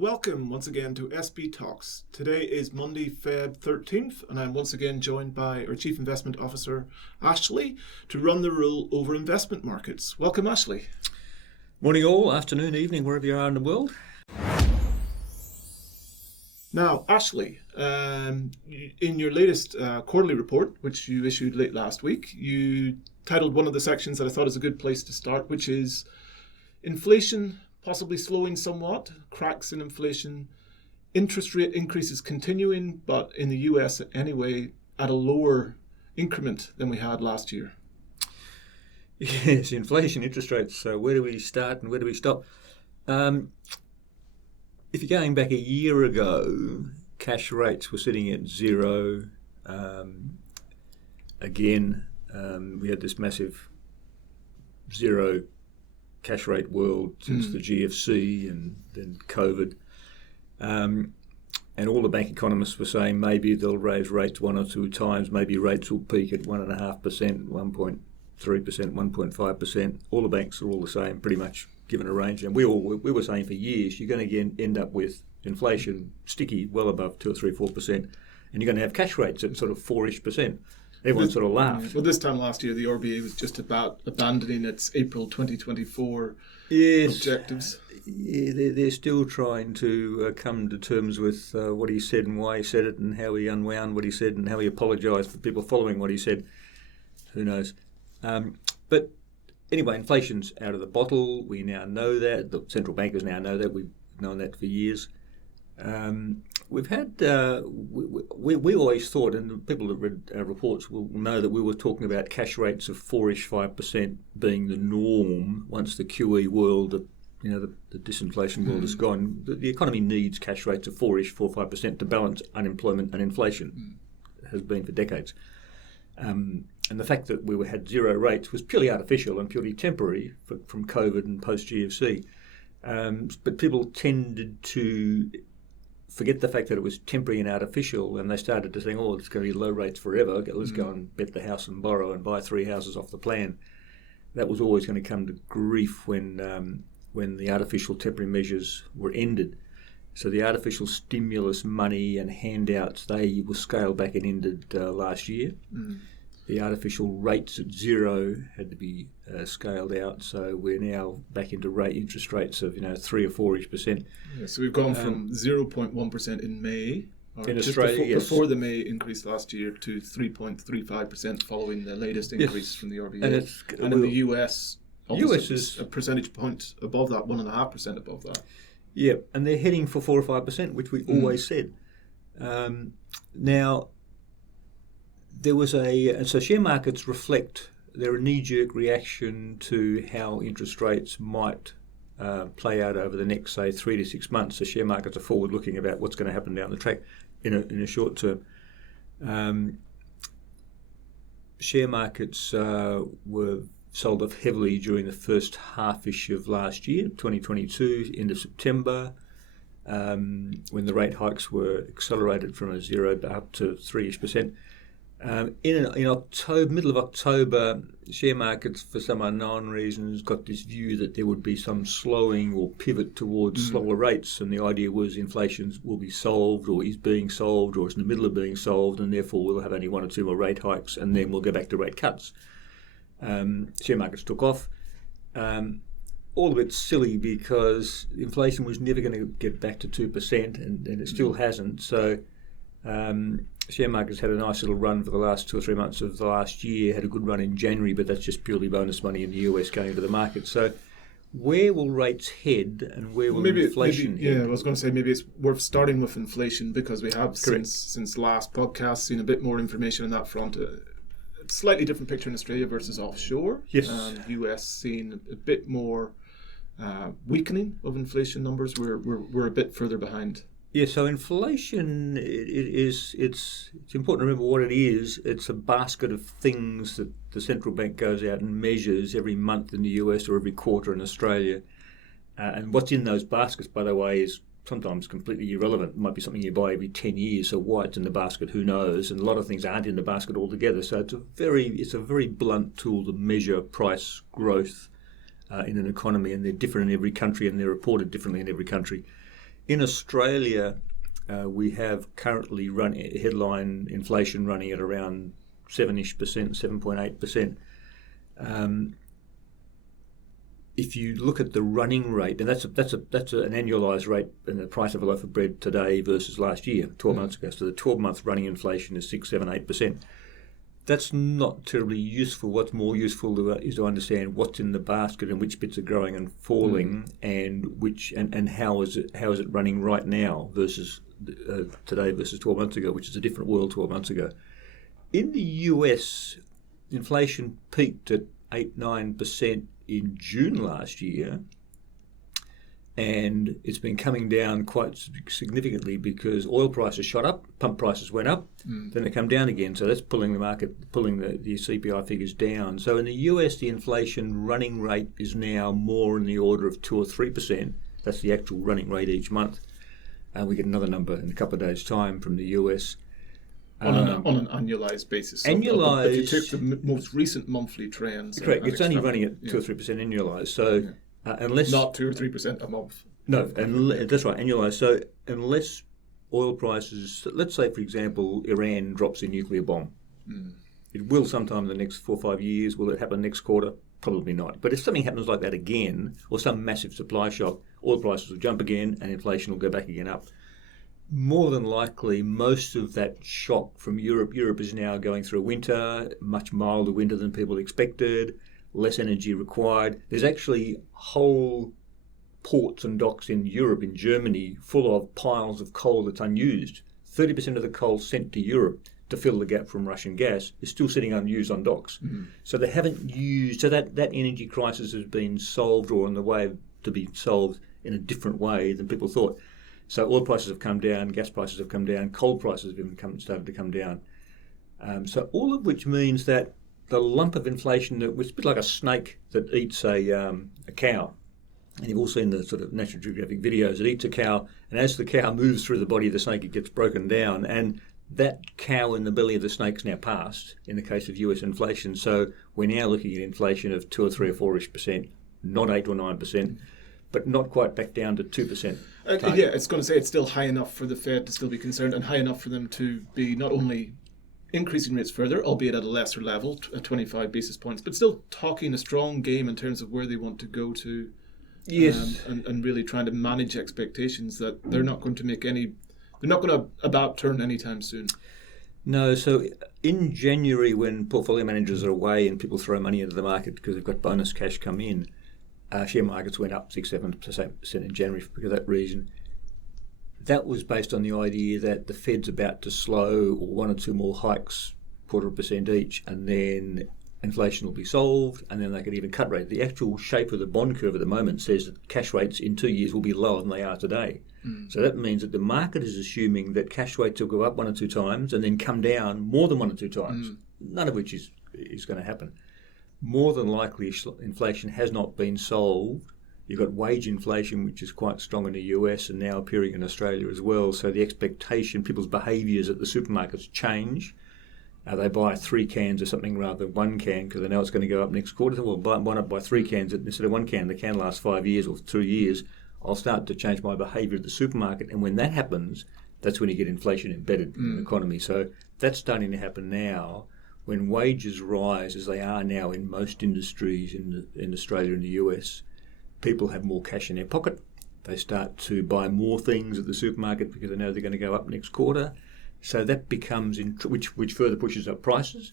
Welcome once again to SB Talks. Today is Monday, Feb 13th, and I'm once again joined by our Chief Investment Officer, Ashley, to run the rule over investment markets. Welcome, Ashley. Morning all, afternoon, evening, wherever you are in the world. Now, Ashley, in your latest quarterly report, which you issued late last week, you titled one of the sections that I thought is a good place to start, which is Inflation possibly slowing somewhat, cracks in inflation, interest rate increases continuing, but in the US anyway, at a lower increment than we had last year. Yes, inflation, interest rates. So where do we start and where do we stop? If you're going back a year ago, cash rates were sitting at zero. We had this massive zero cash rate world since the GFC and then COVID. And all the bank economists were saying maybe they'll raise rates one or two times, maybe rates will peak at 1.5%, 1.3%, 1.5%. All the banks are all the same, pretty much given a range. And we were saying for years, you're going to end up with inflation sticky well above 2 or 3, 4%, and you're going to have cash rates at sort of 4-ish%. Everyone sort of laughed. Well, this time last year, the RBA was just about abandoning its April 2024 objectives. They're still trying to come to terms with what he said and why he said it and how he unwound what he said and how he apologised for people following what he said. Who knows? But anyway, inflation's out of the bottle. We now know that. The central bankers now know that. We've known that for years. We've had, we always thought, and people that read our reports will know that we were talking about cash rates of 4-5% being the norm once the QE world, the disinflation world is gone. The economy needs cash rates of 4-5% to balance unemployment and inflation. It has been for decades. And the fact that we had zero rates was purely artificial and purely temporary from COVID and post-GFC. But people tended to forget the fact that it was temporary and artificial, and they started to think, it's going to be low rates forever. Let's go and bet the house and borrow and buy 3 houses off the plan. That was always going to come to grief when the artificial temporary measures were ended. So the artificial stimulus money and handouts, they were scaled back and ended last year. The artificial rates at zero had to be scaled out, so we're now back into interest rates of 3 or 4-ish%. Yeah, so we've gone from 0.1% in May, in Australia, before the May increase last year, to 3.35% following the latest increase from the RBA. And in the US, US is a percentage point above that, 1.5% above that. Yeah, and they're heading for 4 or 5%, which we always said. Now, there was so share markets reflect their knee-jerk reaction to how interest rates might play out over the next, say, 3 to 6 months. So share markets are forward-looking about what's going to happen down the track in a short term. Share markets were sold off heavily during the first half-ish of last year, 2022, end of September, when the rate hikes were accelerated from a 0 up to 3-ish%. In October, middle of October, share markets, for some unknown reasons, got this view that there would be some slowing or pivot towards slower rates, and the idea was inflation will be solved, or is being solved, or is in the middle of being solved, and therefore we'll have only 1 or 2 more rate hikes, and then we'll go back to rate cuts. Share markets took off. All of it's silly because inflation was never going to get back to 2%, and it still hasn't. So share markets had a nice little run for the last 2 or 3 months of the last year, had a good run in January, but that's just purely bonus money in the US going into the market. So where will rates head and where will inflation head? Yeah, I was going to say maybe it's worth starting with inflation because we have since last podcast seen a bit more information on that front. A slightly different picture in Australia versus offshore. Yes. US seeing a bit more weakening of inflation numbers. We're a bit further behind. Yeah, so inflation, it's important to remember what it is. It's a basket of things that the central bank goes out and measures every month in the US or every quarter in Australia. And what's in those baskets, by the way, is sometimes completely irrelevant. It might be something you buy every 10 years, so why it's in the basket, who knows? And a lot of things aren't in the basket altogether. So it's a very blunt tool to measure price growth in an economy, and they're different in every country, and they're reported differently in every country. In Australia, we have currently headline inflation running at around 7-ish percent, 7.8%. If you look at the running rate, and that's an annualised rate in the price of a loaf of bread today versus last year, 12 months ago. So the 12-month running inflation is 6, 7, 8%. That's not terribly useful. What's more useful is to understand what's in the basket and which bits are growing and falling, and how is it running right now versus today versus 12 months ago, which is a different world 12 months ago. In the US, inflation peaked at 8-9% in June last year, and it's been coming down quite significantly because oil prices shot up, pump prices went up, then they come down again. So that's pulling the CPI figures down. So in the US, the inflation running rate is now more in the order of 2 or 3%. That's the actual running rate each month. And we get another number in a couple of days' time from the US. On an annualised basis. Annualised. If you took the most recent monthly trends. Correct. It's only running at 2 or 3% annualised. So unless not 2 or 3% a month. No, that's right, annualised. So unless oil prices, let's say for example, Iran drops a nuclear bomb, it will sometime in the next 4 or 5 years. Will it happen next quarter? Probably not. But if something happens like that again, or some massive supply shock, oil prices will jump again, and inflation will go back again up. More than likely, most of that shock from Europe is now going through a winter, much milder winter than people expected, less energy required. There's actually whole ports and docks in Europe, in Germany, full of piles of coal that's unused. 30% of the coal sent to Europe to fill the gap from Russian gas is still sitting unused on docks. So they haven't used, so that energy crisis has been solved or on the way to be solved in a different way than people thought. So oil prices have come down, gas prices have come down, coal prices have even started to come down. So all of which means that the lump of inflation that was a bit like a snake that eats a cow. And you've all seen the sort of National Geographic videos. It eats a cow, and as the cow moves through the body of the snake, it gets broken down. And that cow in the belly of the snake's now passed in the case of US inflation. So we're now looking at inflation of 2 or 3 or 4-ish percent, not 8 or 9%. But not quite back down to 2%. It's going to say it's still high enough for the Fed to still be concerned, and high enough for them to be not only increasing rates further, albeit at a lesser level, at 25 basis points, but still talking a strong game in terms of where they want to go to. Yes. And really trying to manage expectations that they're not going to about turn anytime soon. No, so in January, when portfolio managers are away and people throw money into the market because they've got bonus cash come in, share markets went up 6-7% in January because of that reason. That was based on the idea that the Fed's about to slow, or 1 or 2 more hikes, 0.25% each, and then inflation will be solved, and then they could even cut rate. The actual shape of the bond curve at the moment says that cash rates in 2 years will be lower than they are today. So that means that the market is assuming that cash rates will go up 1 or 2 times and then come down more than 1 or 2 times, none of which is going to happen. More than likely, inflation has not been solved. You've got wage inflation, which is quite strong in the US and now appearing in Australia as well. So the expectation, people's behaviours at the supermarkets change. They buy 3 cans or something rather than 1 can because they know it's going to go up next quarter. Well, why not buy 3 cans instead of 1 can? The can lasts 5 years or 2 years. I'll start to change my behaviour at the supermarket. And when that happens, that's when you get inflation embedded in the economy. So that's starting to happen now. When wages rise, as they are now in most industries in Australia and the US, people have more cash in their pocket. They start to buy more things at the supermarket because they know they're going to go up next quarter. So that becomes, which further pushes up prices.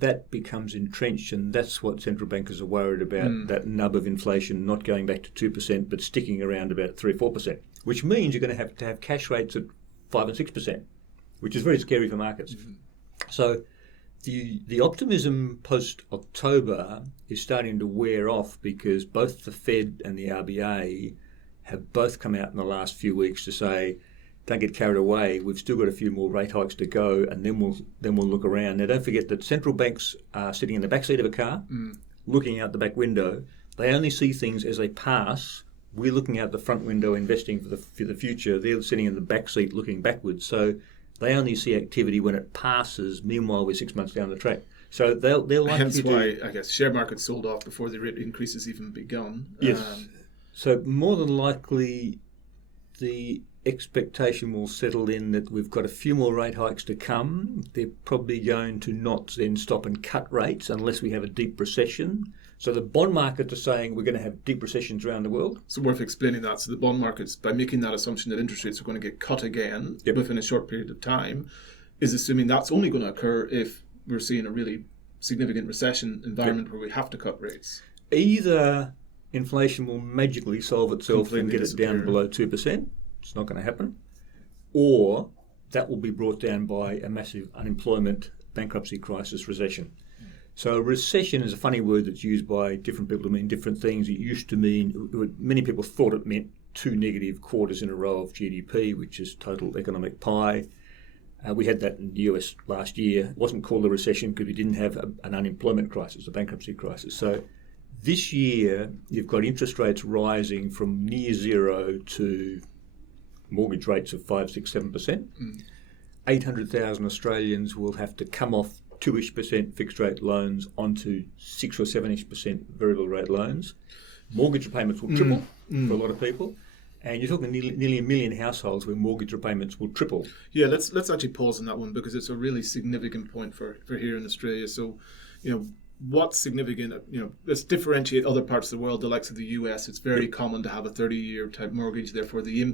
That becomes entrenched, and that's what central bankers are worried about, that nub of inflation not going back to 2%, but sticking around about 3 or 4%, which means you're going to have cash rates at 5 and 6%, which is very scary for markets. So the optimism post-October is starting to wear off because both the Fed and the RBA have both come out in the last few weeks to say, don't get carried away, we've still got a few more rate hikes to go, and then we'll look around. Now, don't forget that central banks are sitting in the back seat of a car, looking out the back window. They only see things as they pass. We're looking out the front window, investing for the future. They're sitting in the back seat, looking backwards. So they only see activity when it passes. Meanwhile, we're 6 months down the track. So they're likely Hence why, I guess, share markets sold off before the rate increases even begun. Yes. So more than likely, the expectation will settle in that we've got a few more rate hikes to come. They're probably going to not then stop and cut rates unless we have a deep recession. So the bond market is saying we're going to have deep recessions around the world. So worth explaining that. So the bond markets, by making that assumption that interest rates are going to get cut again within a short period of time, is assuming that's only going to occur if we're seeing a really significant recession environment where we have to cut rates. Either inflation will magically solve itself Completely and get it down below 2%. It's not going to happen. Or that will be brought down by a massive unemployment, bankruptcy crisis, recession. So recession is a funny word that's used by different people to mean different things. It used to mean, many people thought it meant 2 negative quarters in a row of GDP, which is total economic pie. We had that in the US last year. It wasn't called a recession because we didn't have an unemployment crisis, a bankruptcy crisis. So this year, you've got interest rates rising from near zero to mortgage rates of 5, 6, 7%. 800,000 Australians will have to come off 2-ish% fixed rate loans onto 6 or 7-ish% variable rate loans. Mortgage repayments will triple for a lot of people. And you're talking nearly 1 million households where mortgage repayments will triple. Yeah, let's actually pause on that one because it's a really significant point for here in Australia. So, what's significant, let's differentiate other parts of the world, the likes of the US. It's very common to have a 30-year type mortgage. Therefore, the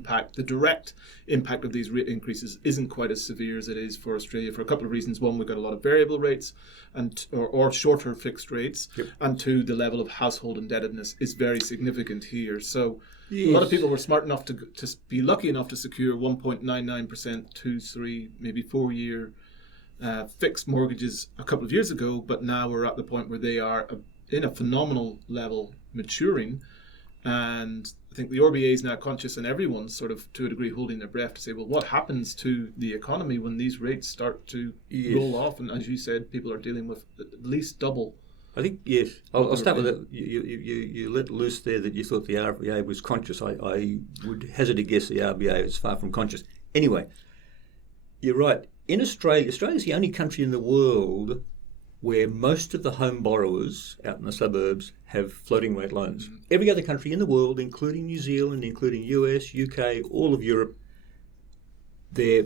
direct impact of these rate increases isn't quite as severe as it is for Australia for a couple of reasons. One, we've got a lot of variable rates or shorter fixed rates. And two, the level of household indebtedness is very significant here. So a lot of people were smart enough to be lucky enough to secure 1.99%, 2, 3, maybe 4-year fixed mortgages a couple of years ago, but now we're at the point where they are in a phenomenal level maturing. And I think the RBA is now conscious, and everyone's sort of to a degree holding their breath to say, well, what happens to the economy when these rates start to roll off? And as you said, people are dealing with at least double. I think, yes. I'll start with it. You let loose there that you thought the RBA was conscious. I would hazard to guess the RBA is far from conscious. Anyway, you're right. In Australia's the only country in the world where most of the home borrowers out in the suburbs have floating rate loans. Every other country in the world, including New Zealand, including US, UK, all of Europe, their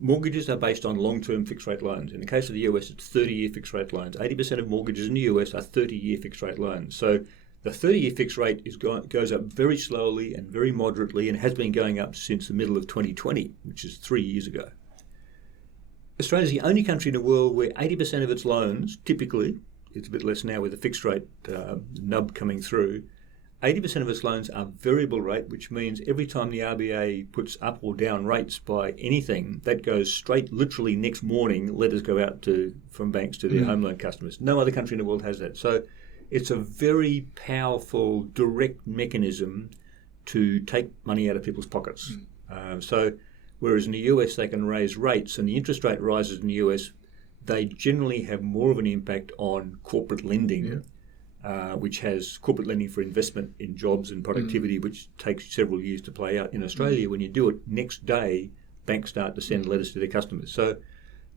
mortgages are based on long-term fixed rate loans. In the case of the US, it's 30-year fixed rate loans. 80% of mortgages in the US are 30-year fixed rate loans. So the 30-year fixed rate goes up very slowly and very moderately and has been going up since the middle of 2020, which is 3 years ago. Australia is the only country in the world where 80% of its loans, typically, it's a bit less now with the fixed rate nub coming through, 80% of its loans are variable rate, which means every time the RBA puts up or down rates by anything, that goes straight, literally next morning, letters go out from banks to their home loan customers. No other country in the world has that. So it's a very powerful, direct mechanism to take money out of people's pockets. Whereas in the US, they can raise rates, and the interest rate rises in the US, they generally have more of an impact on corporate lending, which has corporate lending for investment in jobs and productivity, which takes several years to play out. In Australia, when you do it, next day, banks start to send letters to their customers. So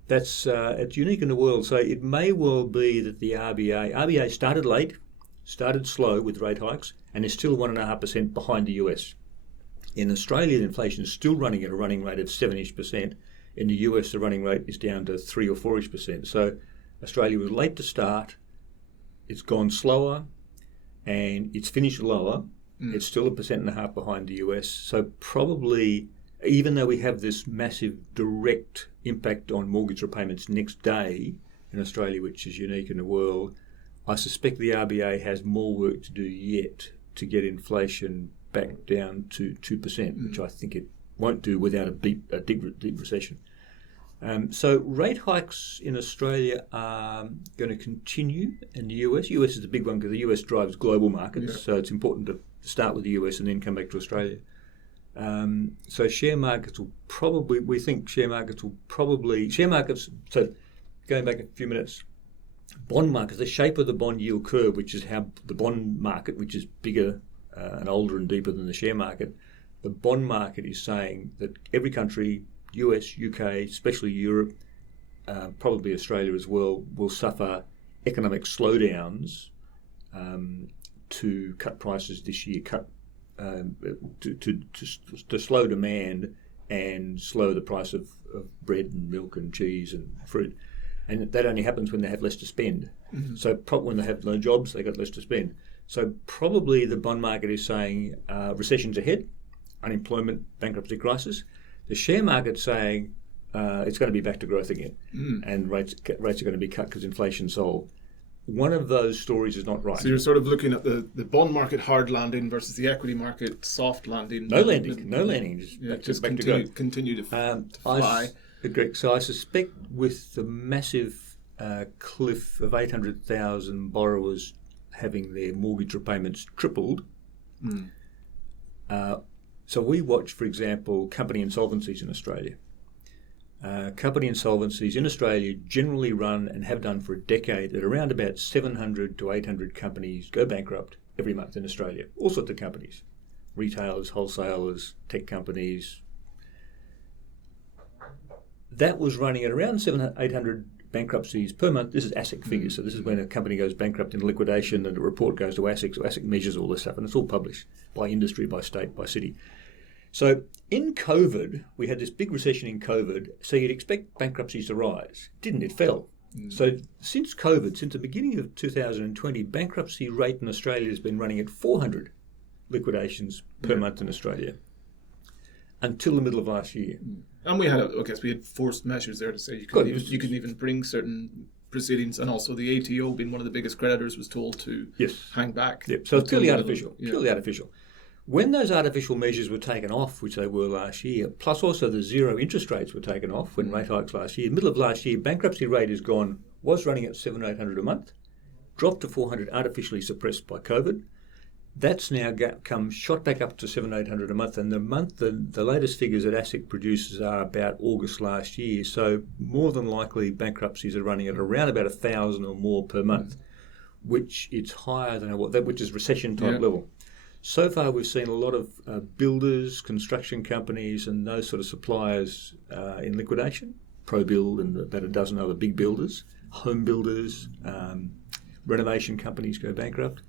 that's it's unique in the world. So it may well be that the RBA started late, started slow with rate hikes, and is still 1.5% behind the US. In Australia, the inflation is still running at a running rate of 7-ish%. In the US, the running rate is down to 3 or 4-ish%. So Australia was late to start. It's gone slower, and it's finished lower. It's still 1.5% behind the US. So probably, even though we have this massive direct impact on mortgage repayments next day in Australia, which is unique in the world, I suspect the RBA has more work to do yet to get inflation back down to 2%, which I think it won't do without a deep recession. So rate hikes in Australia are going to continue in the US. US is the big one because the US drives global markets, so it's important to start with the US and then come back to Australia. So share markets, so going back a few minutes, bond markets, the shape of the bond yield curve, which is how the bond market, which is bigger and older and deeper than the share market, the bond market is saying that every country, US, UK, especially Europe, probably Australia as well, will suffer economic slowdowns to cut prices this year, cut to slow demand and slow the price of bread and milk and cheese and fruit. And that only happens when they have less to spend. Mm-hmm. So when they have no jobs, they got less to spend. So probably the bond market is saying recession's ahead, unemployment, bankruptcy crisis. The share market's saying it's going to be back to growth again, and rates are going to be cut because inflation's solved. One of those stories is not right. So you're sort of looking at the bond market hard landing versus the equity market soft landing. No landing. Just back to continue to fly. Agree. So I suspect with the massive cliff of 800,000 borrowers having their mortgage repayments tripled. So we watch, for example, company insolvencies in Australia. Company insolvencies in Australia generally run and have done for a decade at around about 700 to 800 companies go bankrupt every month in Australia. All sorts of companies, retailers, wholesalers, tech companies. That was running at around 700, 800 bankruptcies per month. This is ASIC figures. So this is when a company goes bankrupt in liquidation and a report goes to ASIC. So ASIC measures all this stuff and it's all published by industry, by state, by city. So in COVID, we had this big recession in COVID, so you'd expect bankruptcies to rise. Didn't, it fell. So since COVID, since the beginning of 2020, bankruptcy rate in Australia has been running at 400 liquidations per month in Australia until the middle of last year. And we had, we had forced measures there to say you couldn't even bring certain proceedings, and also the ATO, being one of the biggest creditors, was told to hang back. Yep. So it's purely artificial. Purely artificial. When those artificial measures were taken off, which they were last year, plus also the zero interest rates were taken off when rate hikes last year, middle of last year, bankruptcy rate is gone, was running at 700 or 800 a month, dropped to 400, artificially suppressed by COVID. That's now come shot back up to 700, 800 a month, and the latest figures that ASIC produces are about August last year. So more than likely, bankruptcies are running at around about 1,000 or more per month, which it's higher than which is recession type level. So far, we've seen a lot of builders, construction companies, and those sort of suppliers in liquidation. ProBuild and about a dozen other big builders, home builders, renovation companies go bankrupt.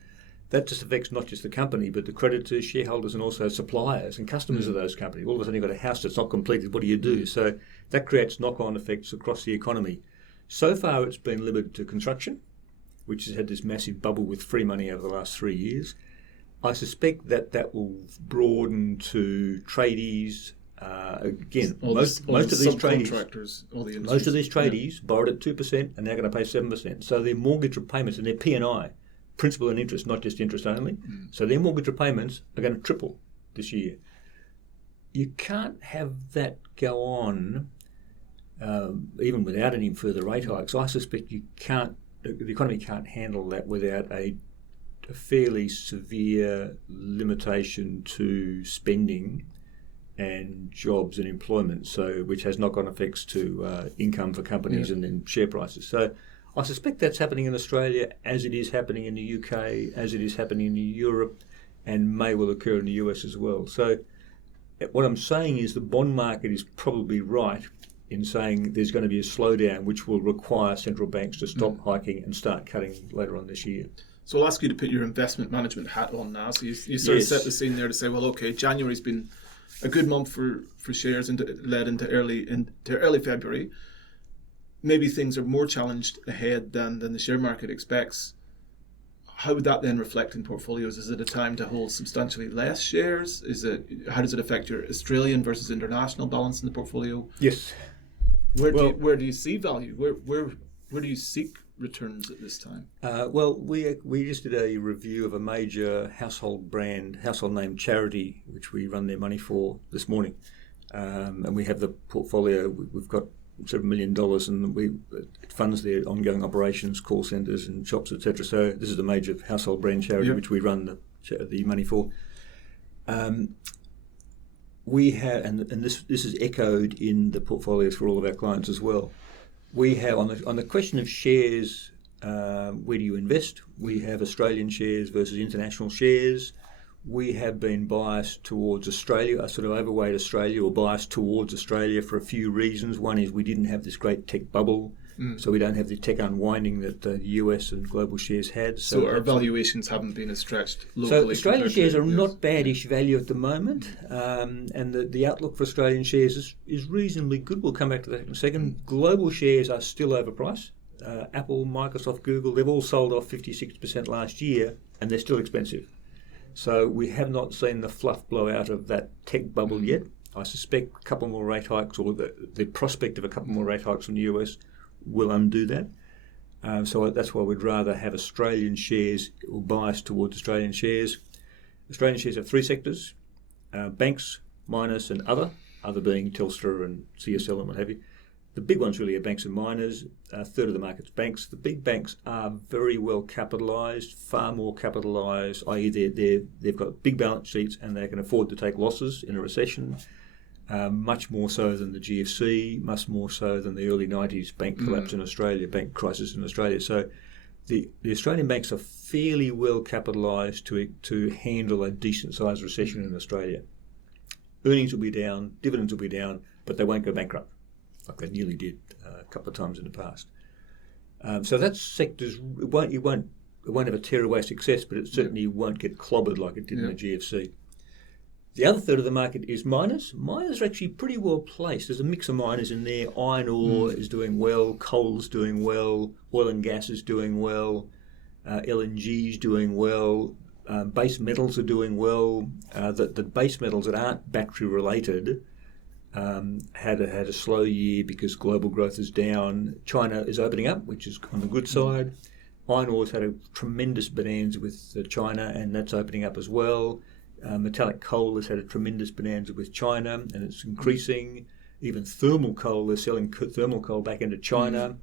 That just affects not just the company, but the creditors, shareholders, and also suppliers and customers of those companies. All of a sudden, you've got a house that's not completed. What do you do? So that creates knock-on effects across the economy. So far, it's been limited to construction, which has had this massive bubble with free money over the last 3 years. I suspect that will broaden to tradies. Again, most of these tradies borrowed at 2% and now going to pay 7%. So their mortgage repayments and their P&I, principal and interest, not just interest only. So their mortgage repayments are going to triple this year. You can't have that go on even without any further rate hikes. I suspect the economy can't handle that without a fairly severe limitation to spending and jobs and employment, so which has knock-on effects to income for companies and then share prices. So I suspect that's happening in Australia as it is happening in the UK, as it is happening in Europe, and may well occur in the US as well. So what I'm saying is the bond market is probably right in saying there's going to be a slowdown which will require central banks to stop hiking and start cutting later on this year. So I'll ask you to put your investment management hat on now. So you sort of set the scene there to say, well, okay, January's been a good month for shares led into early February. Maybe things are more challenged ahead than the share market expects. How would that then reflect in portfolios? Is it a time to hold substantially less shares? How does it affect your Australian versus international balance in the portfolio? Yes. Where do you see value? Where do you seek returns at this time? We just did a review of a major household name charity, which we run their money for this morning, and we have the portfolio. We've got $7 million, and it funds their ongoing operations, call centres, and shops, etc. So this is a major household brand charity which we run the money for. We have, and this is echoed in the portfolios for all of our clients as well. We have on the question of shares, where do you invest? We have Australian shares versus international shares. We have been biased towards Australia, sort of overweight Australia or biased towards Australia for a few reasons. One is we didn't have this great tech bubble So we don't have the tech unwinding that the US and global shares had. So our valuations haven't been as stretched locally. So Australian shares are not badish value at the moment, and the outlook for Australian shares is reasonably good. We'll come back to that in a second. Global shares are still overpriced. Apple, Microsoft, Google, they've all sold off 56% last year, and they're still expensive. So we have not seen the fluff blow out of that tech bubble yet. I suspect a couple more rate hikes, or the prospect of a couple more rate hikes from the US will undo that. So that's why we'd rather have Australian shares, or bias towards Australian shares. Australian shares have three sectors: banks, miners, and other being Telstra and CSL and what have you. The big ones really are banks and miners. A third of the market's banks. The big banks are very well capitalised, far more capitalised, i.e. they've got big balance sheets and they can afford to take losses in a recession, much more so than the GFC, much more so than the early 90s bank collapse in Australia, bank crisis in Australia. So the Australian banks are fairly well capitalised to handle a decent-sized recession in Australia. Earnings will be down, dividends will be down, but they won't go bankrupt, like they nearly did a couple of times in the past. So that sector's it won't have a tearaway success, but it certainly won't get clobbered like it did in the GFC. The other third of the market is miners. Miners are actually pretty well placed. There's a mix of miners in there. Iron ore is doing well, coal is doing well, oil and gas is doing well, LNG is doing well, base metals are doing well. The base metals that aren't battery related had a slow year because global growth is down. China is opening up, which is on the good side. Iron ore's had a tremendous bonanza with China, and that's opening up as well. Metallic coal has had a tremendous bonanza with China, and it's increasing. Even thermal coal, they're selling thermal coal back into China,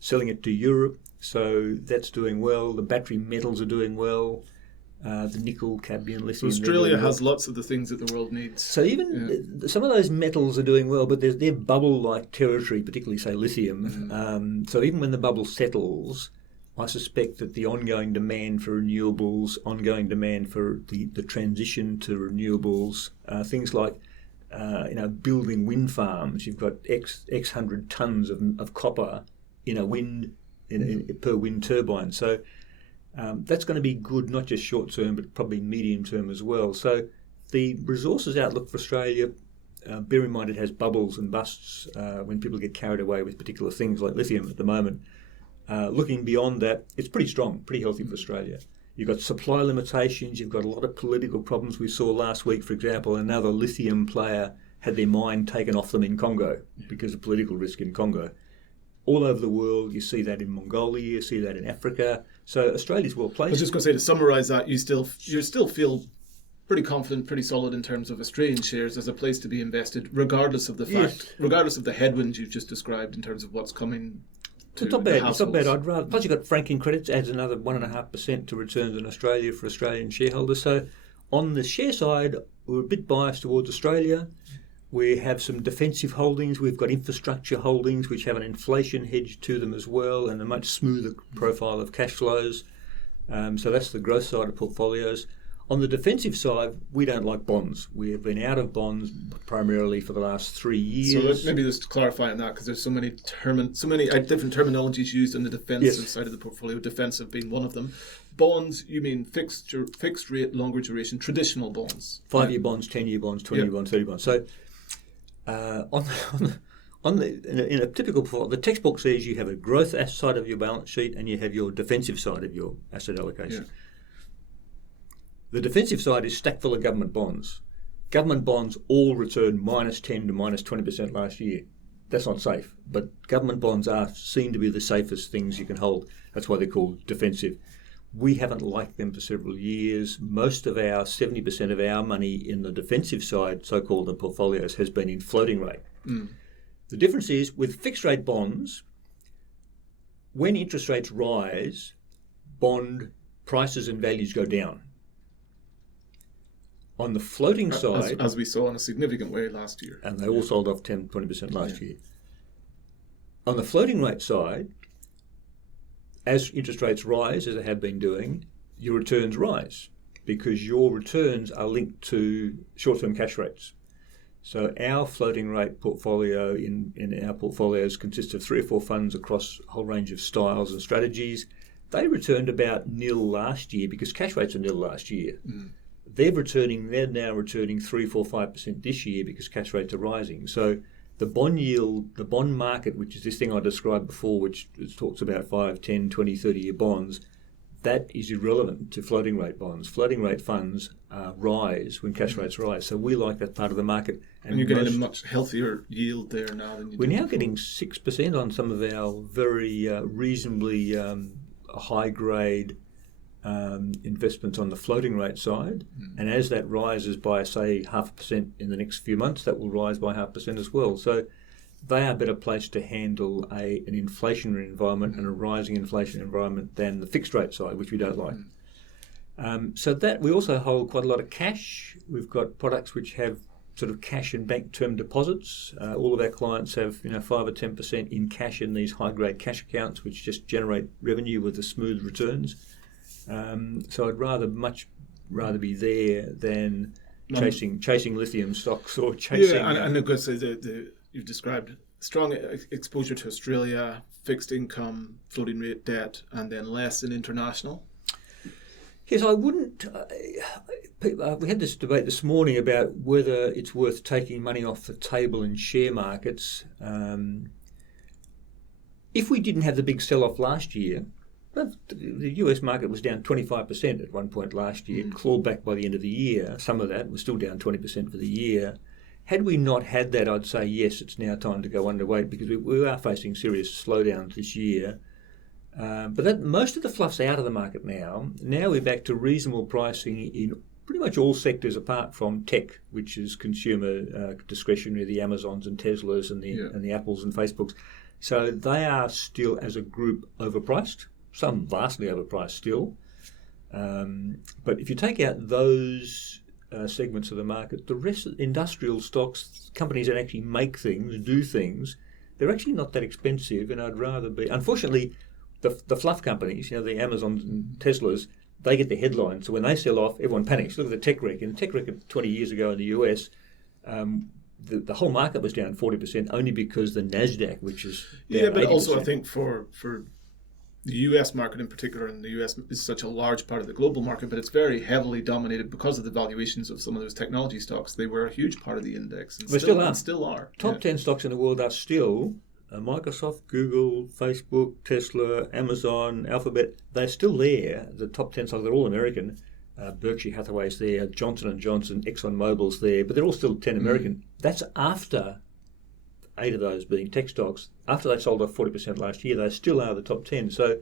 selling it to Europe, so that's doing well. The battery metals are doing well. The nickel, cadmium, lithium. So Australia has lots of the things that the world needs. So even some of those metals are doing well, but they're bubble-like territory, particularly, say, lithium. So even when the bubble settles, I suspect that the ongoing demand for renewables, ongoing demand for the transition to renewables, things like building wind farms. You've got X hundred tons of copper in a per wind turbine. So that's going to be good, not just short term, but probably medium term as well. So the resources outlook for Australia, bear in mind it has bubbles and busts when people get carried away with particular things like lithium at the moment. Looking beyond that, it's pretty strong, pretty healthy for Australia. You've got supply limitations, you've got a lot of political problems. We saw last week, for example, another lithium player had their mine taken off them in Congo because of political risk in Congo. All over the world, you see that in Mongolia, you see that in Africa. So Australia's well placed. I was just going to say, to summarise that, you still feel pretty confident, pretty solid in terms of Australian shares as a place to be invested, regardless of the fact, regardless of the headwinds you've just described in terms of what's coming. It's not bad. It's not bad. I'd rather. Plus, you've got franking credits, adds another 1.5% to returns in Australia for Australian shareholders. So, on the share side, we're a bit biased towards Australia. We have some defensive holdings. We've got infrastructure holdings, which have an inflation hedge to them as well, and a much smoother profile of cash flows. So that's the growth side of portfolios. On the defensive side, we don't like bonds. We have been out of bonds primarily for the last 3 years. So maybe just to clarify on that, because there's so many different terminologies used on the defensive side of the portfolio, defensive being one of them. Bonds, you mean fixed rate, longer duration, traditional bonds. 5-year bonds, 10-year bonds, 20-year bonds, 30 bonds. So in a typical portfolio, the textbook says you have a growth side of your balance sheet and you have your defensive side of your asset allocation. Yeah. The defensive side is stacked full of government bonds. Government bonds all returned -10 to -20% last year. That's not safe, but government bonds seem to be the safest things you can hold. That's why they're called defensive. We haven't liked them for several years. Most of our 70% of our money in the defensive side, so-called the portfolios, has been in floating rate. The difference is with fixed rate bonds, when interest rates rise, bond prices and values go down. On the floating side... As we saw in a significant way last year. And they all sold off 10-20% last year. On the floating rate side, as interest rates rise, as they have been doing, your returns rise because your returns are linked to short-term cash rates. So our floating rate portfolio in our portfolios consists of 3 or 4 funds across a whole range of styles and strategies. They returned about nil last year because cash rates were nil last year. They're now returning 3, 4, 5% this year because cash rates are rising. So the bond yield, the bond market, which is this thing I described before, which talks about 5, 10, 20, 30-year bonds, that is irrelevant to floating rate bonds. Floating rate funds rise when cash rates rise. So we like that part of the market. And you're getting a much healthier yield there now than you we're did now before. getting 6% on some of our very reasonably high-grade investments on the floating rate side. And as that rises by, say, 0.5% in the next few months, that will rise by 0.5% as well. So they are better placed to handle an inflationary environment and a rising inflation environment than the fixed rate side, which we don't like. So that we also hold quite a lot of cash. We've got products which have sort of cash and bank term deposits. All of our clients have 5 or 10% in cash in these high-grade cash accounts, which just generate revenue with the smooth returns. So I'd much rather be there than chasing lithium stocks or chasing. Yeah, and of course, you've described strong exposure to Australia, fixed income, floating rate debt, and then less in international. Yes, I wouldn't. We had this debate this morning about whether it's worth taking money off the table in share markets. If we didn't have the big sell-off last year, the US market was down 25% at one point last year, clawed back by the end of the year. Some of that was still down 20% for the year. Had we not had that, I'd say, yes, it's now time to go underweight because we are facing serious slowdowns this year. But most of the fluff's out of the market now. Now we're back to reasonable pricing in pretty much all sectors apart from tech, which is consumer discretionary, the Amazons and Teslas and the Apples and Facebooks. So they are still, as a group, overpriced. Some vastly overpriced still. But if you take out those segments of the market, the rest of industrial stocks, companies that actually make things, do things, they're actually not that expensive, and I'd rather be... Unfortunately, the fluff companies, the Amazons and Teslas, they get the headlines. So when they sell off, everyone panics. Look at the tech wreck. In the tech wreck 20 years ago in the US, the whole market was down 40% only because the NASDAQ, which is down 80%. Also I think for the US market in particular, and the US is such a large part of the global market, but it's very heavily dominated because of the valuations of some of those technology stocks. They were a huge part of the index. And still are. Top 10 stocks in the world are still Microsoft, Google, Facebook, Tesla, Amazon, Alphabet. They're still there. The top 10 stocks, they're all American. Berkshire Hathaway's there, Johnson & Johnson, ExxonMobil's there, but they're all still 10 American. That's after 8 of those being tech stocks. After they sold off 40% last year, they still are the top 10. So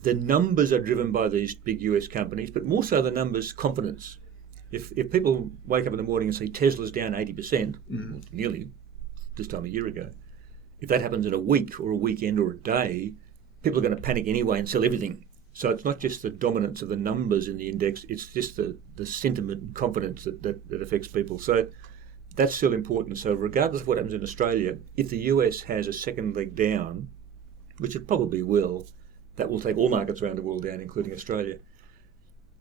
the numbers are driven by these big US companies, but more so the numbers, confidence. If people wake up in the morning and see Tesla's down 80%, nearly this time a year ago, if that happens in a week or a weekend or a day, people are going to panic anyway and sell everything. So it's not just the dominance of the numbers in the index, it's just the sentiment and confidence that affects people. So that's still important. So regardless of what happens in Australia, if the US has a second leg down, which it probably will, that will take all markets around the world down, including Australia.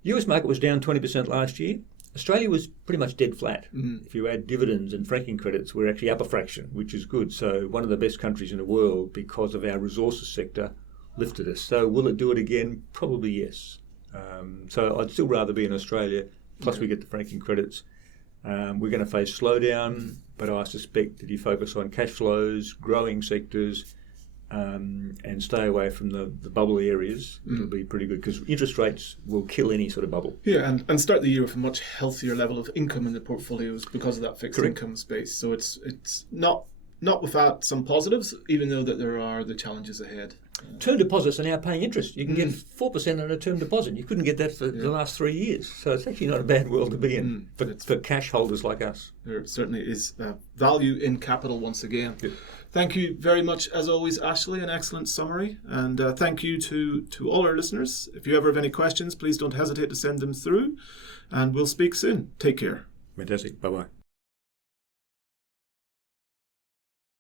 US market was down 20% last year. Australia was pretty much dead flat. If you add dividends and franking credits, we're actually up a fraction, which is good. So one of the best countries in the world, because of our resources sector, lifted us. So will it do it again? Probably yes. So I'd still rather be in Australia, plus we get the franking credits. We're going to face slowdown, but I suspect that you focus on cash flows, growing sectors, and stay away from the bubble areas. It'll be pretty good because interest rates will kill any sort of bubble. Yeah, and start the year with a much healthier level of income in the portfolios because of that fixed income space. So it's not without some positives, even though that there are the challenges ahead. Term deposits are now paying interest. You can get 4% on a term deposit. You couldn't get that for the last 3 years. So it's actually not a bad world to be in for cash holders like us. There certainly is value in capital once again. Yeah. Thank you very much, as always, Ashley. An excellent summary. And thank you to all our listeners. If you ever have any questions, please don't hesitate to send them through. And we'll speak soon. Take care. Fantastic. Bye-bye.